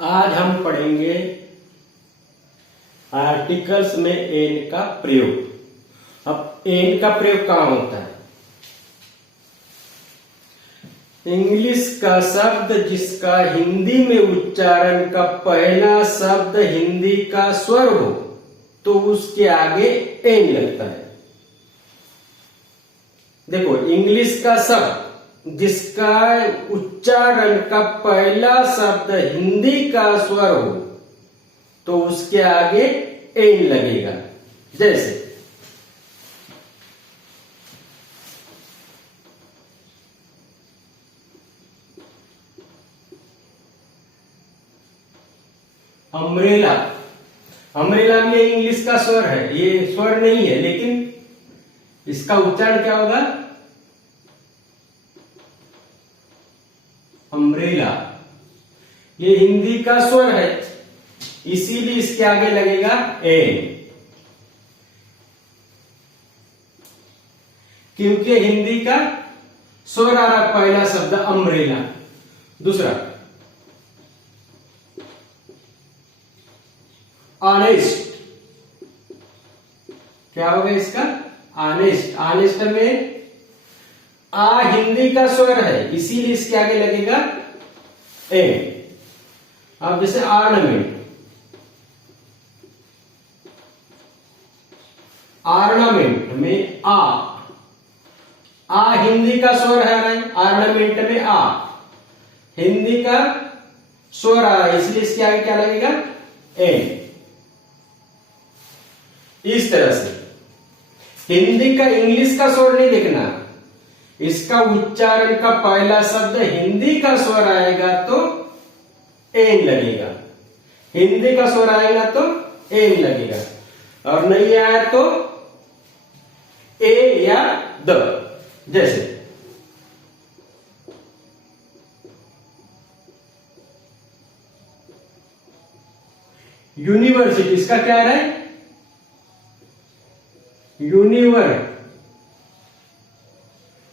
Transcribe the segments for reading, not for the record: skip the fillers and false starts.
आज हम पढ़ेंगे आर्टिकल्स में एन का प्रयोग। अब एन का प्रयोग कहां होता है? इंग्लिश का शब्द जिसका हिंदी में उच्चारण का पहला शब्द हिंदी का स्वर हो तो उसके आगे एन लगता है। देखो, इंग्लिश का शब्द जिसका उच्चारण का पहला शब्द हिंदी का स्वर हो तो उसके आगे एन लगेगा। जैसे अम्ब्रेला। अम्ब्रेला में इंग्लिश का स्वर है, ये स्वर नहीं है, लेकिन इसका उच्चारण क्या होगा? अम्ब्रेला। ये हिंदी का स्वर है, इसीलिए इसके आगे लगेगा एन, क्योंकि हिंदी का स्वर आ रहा पहला शब्द अम्ब्रेला। दूसरा ऑनेस्ट। क्या होगा इसका? ऑनेस्ट। ऑनेस्ट में आ हिंदी का स्वर है, इसीलिए इसके आगे लगेगा ए। अब जैसे ऑर्नामेंट। ऑर्नामेंट में आ हिंदी का स्वर है, ऑर्नामेंट में आ हिंदी का स्वर आ रहा है, इसलिए इसके आगे क्या लगेगा? ए। इस तरह से हिंदी का इंग्लिश का स्वर नहीं देखना, इसका उच्चारण का पहला शब्द हिंदी का स्वर आएगा तो एन लगेगा, हिंदी का स्वर आएगा तो एन लगेगा, और नहीं आया तो ए या द। जैसे यूनिवर्सिटी, इसका क्या है?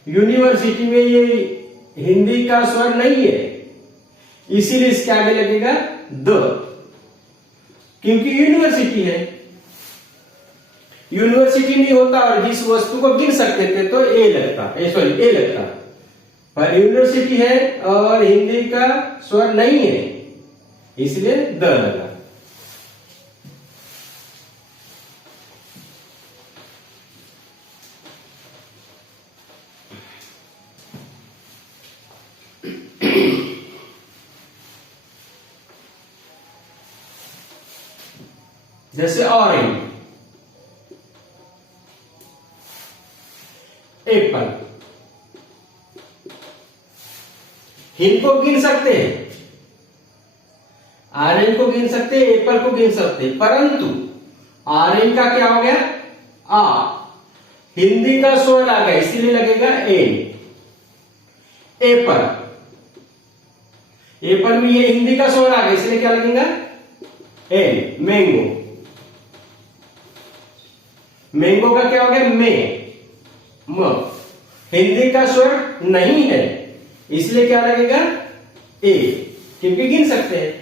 यूनिवर्सिटी में ये हिंदी का स्वर नहीं है, इसीलिए इसके आगे लगेगा द, क्योंकि यूनिवर्सिटी है। यूनिवर्सिटी नहीं होता और जिस वस्तु को गिन सकते थे तो ए लगता, ए लगता, पर यूनिवर्सिटी है और हिंदी का स्वर नहीं है, इसलिए द लगा। जैसे ऑरेंज, एप्पल। इनको गिन सकते हैं, ऑरेंज को गिन सकते हैं, एप्पल को गिन सकते हैं, परंतु ऑरेंज का क्या हो गया? आ हिंदी का स्वर आ गया, इसीलिए लगेगा एन। एप्पल, एप्पल में ये हिंदी का स्वर आ गया, इसलिए क्या लगेगा? एन। मैंगो, मैंगो का क्या हो गया? म। हिंदी का स्वर नहीं है, इसलिए क्या लगेगा? ए, क्योंकि गिन सकते हैं।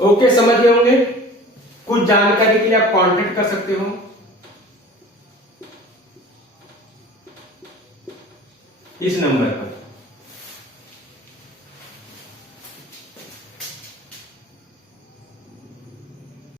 ओके, समझ गए होंगे। कुछ जानकारी के लिए आप कांटेक्ट कर सकते हो इस नंबर पर।